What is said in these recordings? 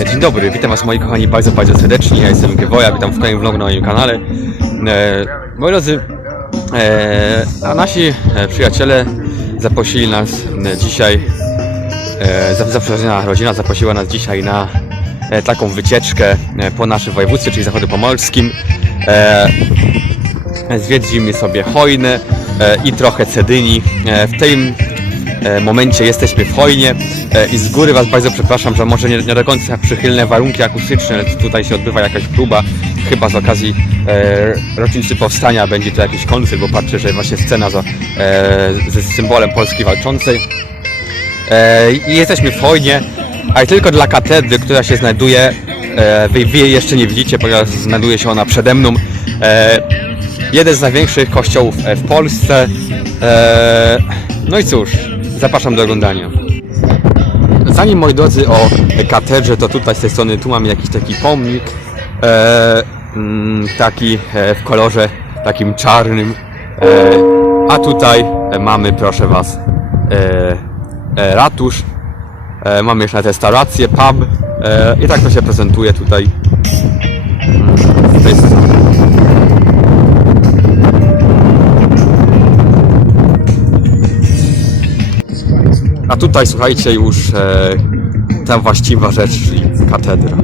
E, Dzień dobry, witam was moi kochani bardzo, bardzo serdecznie. Ja jestem Gewoja, witam w kolejnym vlogu na moim kanale. E, moi drodzy, e, a nasi przyjaciele zaprosili nas dzisiaj, za- zaproszona rodzina zaprosiła nas dzisiaj na taką wycieczkę po naszym województwie, czyli zachodu pomorskim. Zwiedzimy sobie Hojnę i trochę Cedyni. W tym momencie jesteśmy w Hojnie e, i z góry Was bardzo przepraszam, że może nie, nie do końca przychylne warunki akustyczne, tutaj się odbywa jakaś próba, chyba z okazji e, rocznicy powstania będzie to jakiś koncert, bo patrzę, że właśnie scena za, e, ze symbolem Polski walczącej. E, I jesteśmy w Hojnie, ale tylko dla katedry, która się znajduje, e, wy, wy jeszcze nie widzicie, ponieważ znajduje się ona przede mną. E, jeden z największych kościołów e, w Polsce. E, no i cóż, zapraszam do oglądania. Zanim moi drodzy o katedrze, to tutaj z tej strony tu mamy jakiś taki pomnik, e, mm, taki e, w kolorze takim czarnym, e, a tutaj mamy, proszę was, e, e, ratusz, e, mamy jeszcze restaurację, pub e, i tak to się prezentuje tutaj. Mm, z tej strony. A tutaj słuchajcie już e, ta właściwa rzecz, czyli katedra.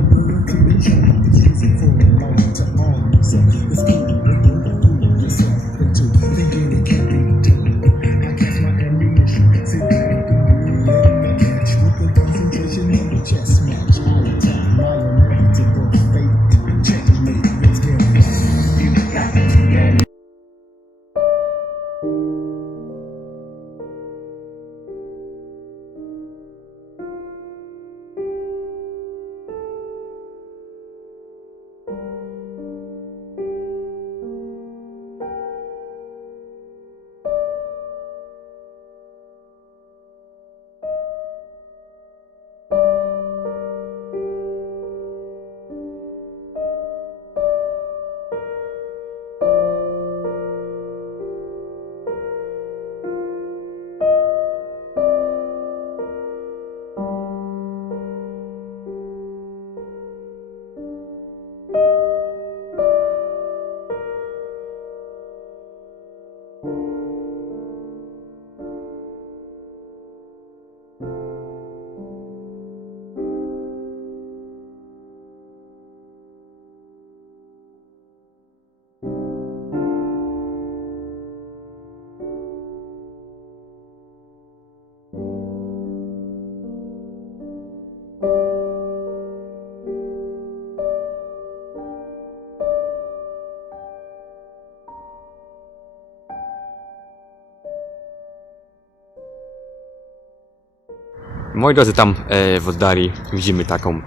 Moi drodzy, tam e, w oddali widzimy taką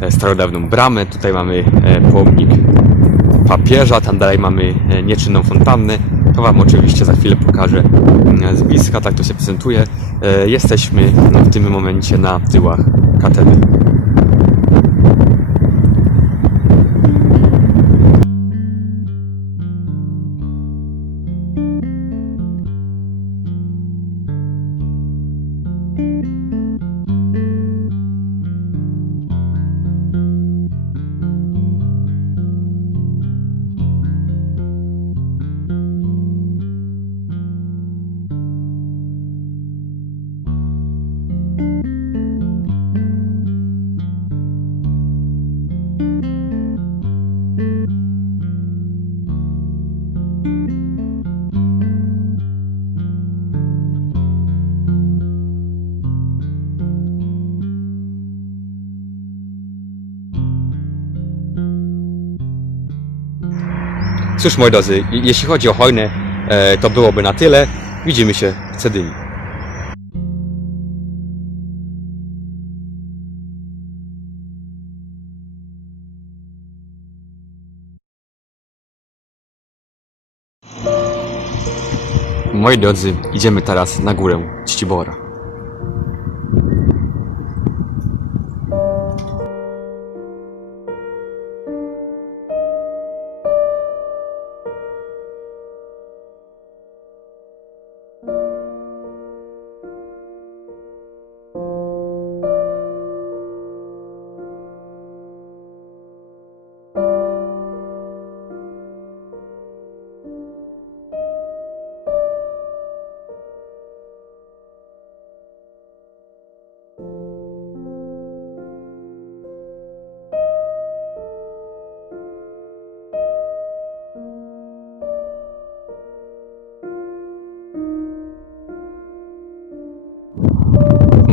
e, starodawną bramę. Tutaj mamy e, pomnik papieża, tam dalej mamy nieczynną fontannę. To Wam oczywiście za chwilę pokażę z bliska, tak to się prezentuje. Jesteśmy w tym momencie na tyłach katedry. Cóż moi drodzy, jeśli chodzi o hojnę, e, to byłoby na tyle. Widzimy się w Cedyni. Moi drodzy, idziemy teraz na górę Czcibora.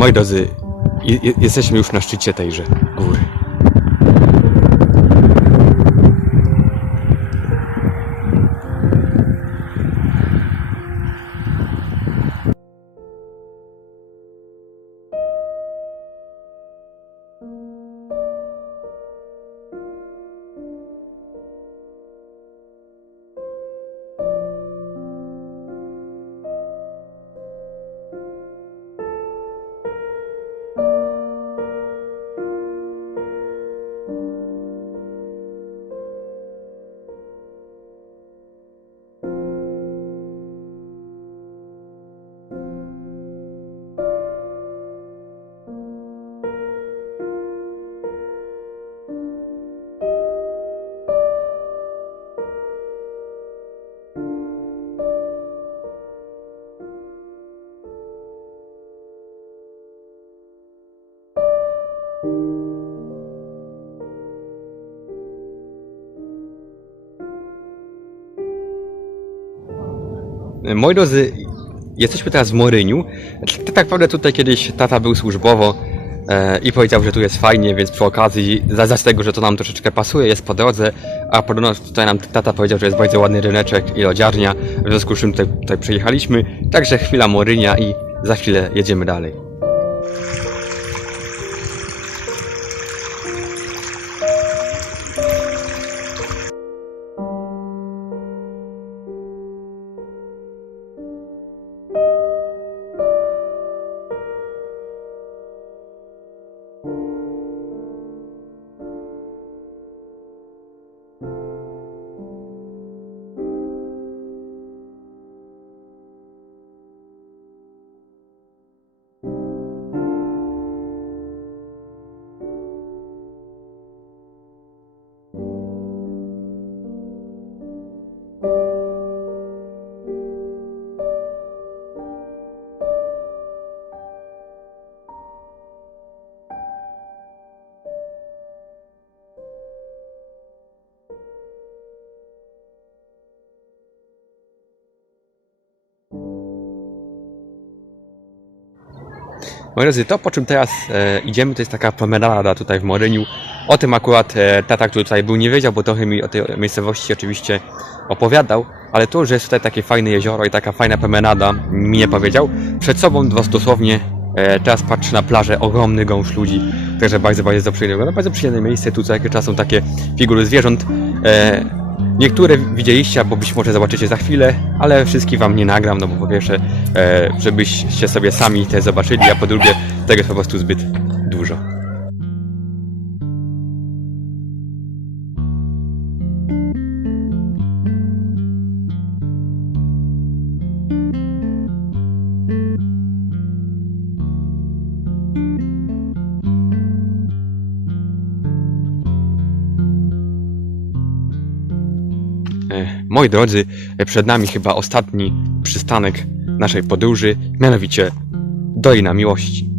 Moi drodzy, je, je, jesteśmy już na szczycie tejże góry. Moi drodzy, jesteśmy teraz w Moryniu. Tak naprawdę tutaj kiedyś tata był służbowo e, i powiedział, że tu jest fajnie, więc przy okazji, z tego, że to nam troszeczkę pasuje, jest po drodze, a podobno tutaj nam tata powiedział, że jest bardzo ładny ryneczek i lodziarnia, w związku z czym tutaj, tutaj przyjechaliśmy. Także chwila Morynia i za chwilę jedziemy dalej. Moi drodzy, to po czym teraz e, idziemy, to jest taka promenada tutaj w Moryniu. O tym akurat e, tata, który tutaj był, nie wiedział, bo trochę mi o tej miejscowości oczywiście opowiadał, ale to, że jest tutaj takie fajne jezioro i taka fajna promenada, mi nie powiedział. Przed sobą dos- dosłownie e, teraz patrzę na plażę, ogromny gąszcz ludzi, także bardzo, bardzo przyjemne, bardzo przyjemne miejsce, tu co jakiś czas są takie figury zwierząt. E, Niektóre widzieliście, albo być może zobaczycie za chwilę, ale wszystkich wam nie nagram, no bo po pierwsze, e, żebyście sobie sami te zobaczyli, a po drugie, tego jest po prostu zbyt dużo. Moi drodzy, przed nami chyba ostatni przystanek naszej podróży, mianowicie Dolina Miłości.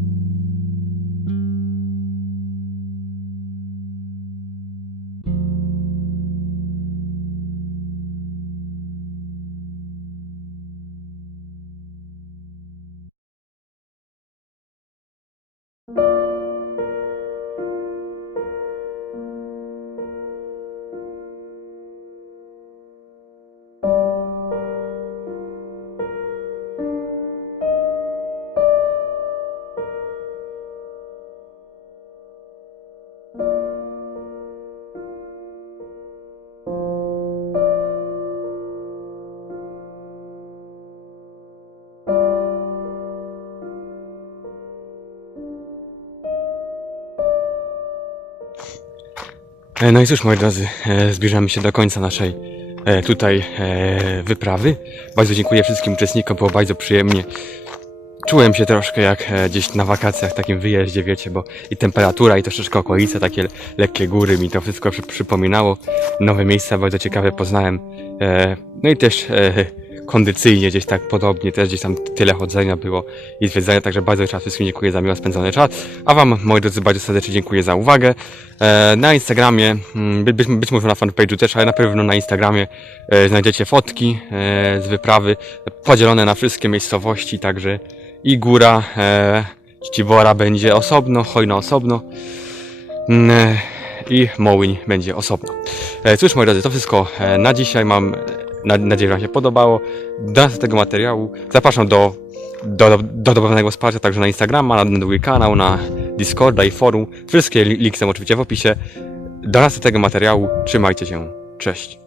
No i cóż, moi drodzy, e, zbliżamy się do końca naszej e, tutaj e, wyprawy. Bardzo dziękuję wszystkim uczestnikom, było bardzo przyjemnie. Czułem się troszkę jak e, gdzieś na wakacjach, takim wyjeździe, wiecie, bo i temperatura, i troszeczkę okolice, takie lekkie góry mi to wszystko przy, przypominało. Nowe miejsca bardzo ciekawe poznałem. E, no i też e, kondycyjnie gdzieś tak podobnie, też gdzieś tam tyle chodzenia było i zwiedzania, także bardzo jeszcze raz wszystkim dziękuję za miło spędzony czas. A Wam, moi drodzy, bardzo serdecznie dziękuję za uwagę. E, na Instagramie, mm, by, być, być może na fanpage'u też, ale na pewno na Instagramie e, znajdziecie fotki e, z wyprawy, podzielone na wszystkie miejscowości, także i góra, Czciwora będzie osobno, Hojna osobno mm, i Mołyń będzie osobno. Cóż moi drodzy, to wszystko na dzisiaj. Mam nadzieję, że Wam się podobało. Do tego materiału zapraszam do, do, do, do dobrowolnego wsparcia także na Instagrama, na, na drugi kanał, na Discorda i forum. Wszystkie li- linki są oczywiście w opisie. Do następnego materiału. Trzymajcie się. Cześć.